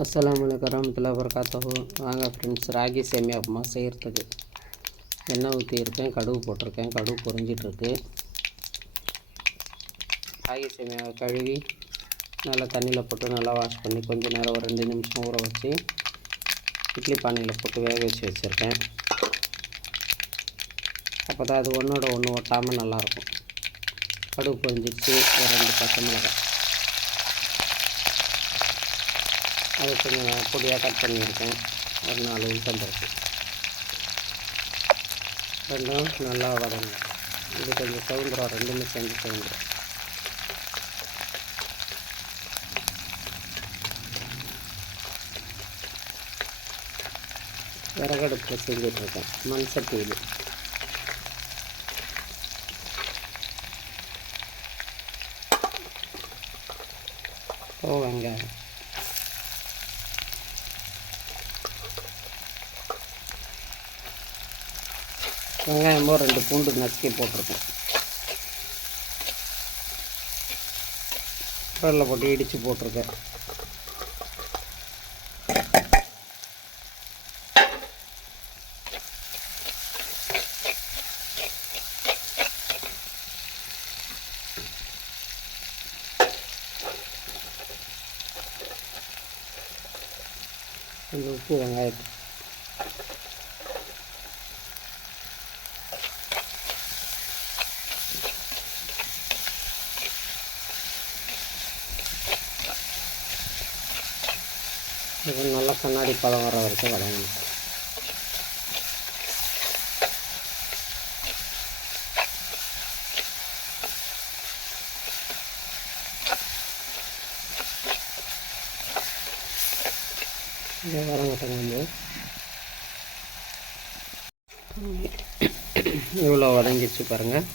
அஸ்ஸலாமு அலைக்கும் வரஹ்மத்துல்லாஹி வபரகாத்துஹு. வாங்க ஃப்ரெண்ட்ஸ், ராகி சேமியா உப்புமா செய்கிறதுக்கு எண்ணெய் ஊற்றியிருக்கேன், கடுகு போட்டிருக்கேன். கடுகு பொரிஞ்சிட்ருக்கு. ராகி சேமியாவை கழுவி நல்லா தண்ணியில் போட்டு நல்லா வாஷ் பண்ணி கொஞ்சம் நேரம் ஒரு 2 நிமிஷம் ஊற வச்சு இட்லி பானையில் போட்டு வேக வச்சுருக்கேன். அப்போ தான் அது ஒன்றோட ஒன்று ஒட்டாமல் நல்லாயிருக்கும். கடுகு பொரிஞ்சிடுச்சு. ஒரு 2 பச்சை மிளகாய் அது கொஞ்சம் பொடியாக கட் பண்ணியிருக்கேன். ஒரு 4 உளுத்தம்பருப்பு ரெண்டும் நல்லா வதங்க. இது கொஞ்சம் சவுந்துடும், ரெண்டுமே சேர்ந்து சவுந்துடும். விறகடுப்பில் செஞ்சிட்ருக்கேன். மண் சட்டி இது. வெங்காயம் வெங்காயமோ 2 பூண்டு நசுக்கி போட்டிருக்கேன். கடலில் போட்டு இடித்து போட்டிருக்கேன். கொஞ்சம் உப்பு வெங்காயத்து இது நல்லா கண்ணாடி பழம் வர வரைக்கும் வதங்கணும். இங்கே வரங்கட்டங்க வந்து இவ்வளோ வதங்கிடுச்சு பாருங்கள்.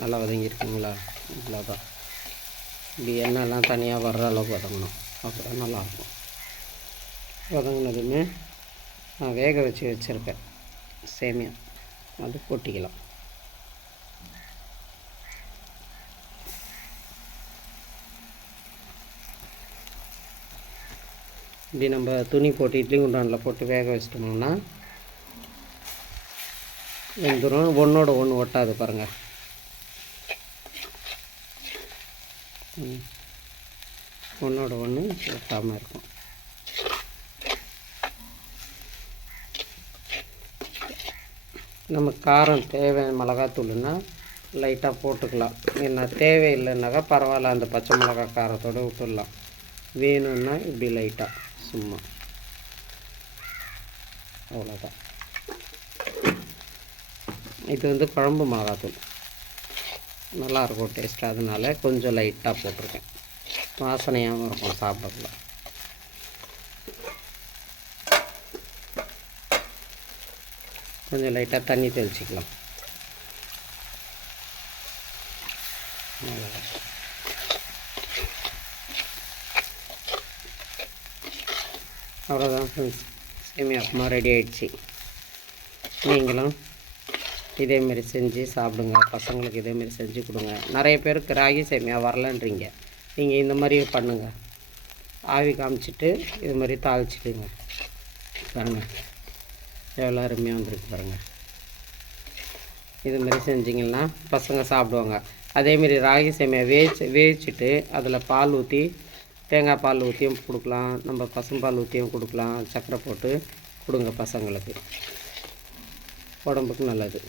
நல்லா வதங்கியிருக்குங்களா? இவ்வளோதான். இப்படி எண்ணெய்லாம் தனியாக வர்ற அளவுக்கு வதங்கணும். அப்போ தான் நல்லாயிருக்கும். வதங்கினதுமே நான் வேக வச்சுருக்கேன் சேமியா, அது கொட்டிக்கலாம். இப்படி நம்ம துணி போட்டு இட்லி குண்டானில் போட்டு வேக வச்சிட்டோம்னா வெந்துடும். ஒன்றோட ஒன்று ஒட்டாது பாருங்கள். ஒன்றோட ஒன்று ஒட்டாமல் இருக்கும். நம்ம காரம் தேவை மிளகாத்தூள்னா லைட்டாக போட்டுக்கலாம். என்ன தேவையில்லைன்னாக்கா பரவாயில்ல, அந்த பச்சை மிளகா காரத்தோடு விட்டுடலாம். வேணும்னா இப்படி லைட்டாக சும்மா, அவ்வளோதான். இது வந்து குழம்பு மிளகாத்தூள் நல்லாயிருக்கும் டேஸ்ட்டு, அதனால கொஞ்சம் லைட்டாக போட்டிருக்கேன். வாசனையாகவும் இருக்கும் சாப்பிடலாம். கொஞ்சம் லைட்டாக தண்ணி தெளிச்சிக்கலாம். அவ்வளோதான் ஃப்ரெண்ட்ஸ், சேமியா உப்புமா ரெடி ஆகிடுச்சு. நீங்களும் இதேமாரி செஞ்சு சாப்பிடுங்க. பசங்களுக்கு இதேமாரி செஞ்சு கொடுங்க. நிறைய பேருக்கு ராகி சேமியா வரலன்றீங்க. நீங்கள் இந்த மாதிரி பண்ணுங்கள். ஆவி காமிச்சிட்டு இது மாதிரி தாளிச்சிடுங்க. பாருங்கள் எவ்வளோ அருமையாக வந்துருக்கு பாருங்கள். இதுமாரி செஞ்சிங்கன்னா பசங்க சாப்பிடுவாங்க. அதேமாரி ராகி சேமியா வேவிச்சிட்டு அதில் பால் ஊற்றி, தேங்காய் பால் ஊற்றியும் கொடுக்கலாம், நம்ம பசும்பால் ஊற்றியும் கொடுக்கலாம். சர்க்கரை போட்டு கொடுங்க பசங்களுக்கு, உடம்புக்கு நல்லது.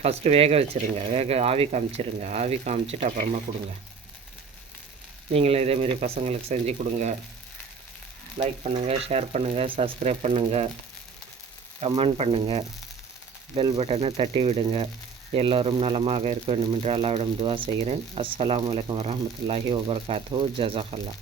ஃபஸ்ட்டு வேக வச்சுருங்க, ஆவி காமிச்சிருங்க. ஆவி காமிச்சிட்டு அப்புறமா கொடுங்க. நீங்களும் இதேமாரி பசங்களுக்கு செஞ்சு கொடுங்க. லைக் பண்ணுங்கள், ஷேர் பண்ணுங்கள், சப்ஸ்கிரைப் பண்ணுங்கள், கமெண்ட் பண்ணுங்கள், பெல் பட்டனை தட்டி விடுங்க. எல்லோரும் நலமாக இருக்க வேண்டும் என்று அல்லாஹ்விடம் துஆ செய்கிறேன். அஸ்ஸலாமு அலைக்கும் வரஹ்மத்துல்லாஹி வபரகாத்துஹு. ஜஸாக்கல்லாஹ்.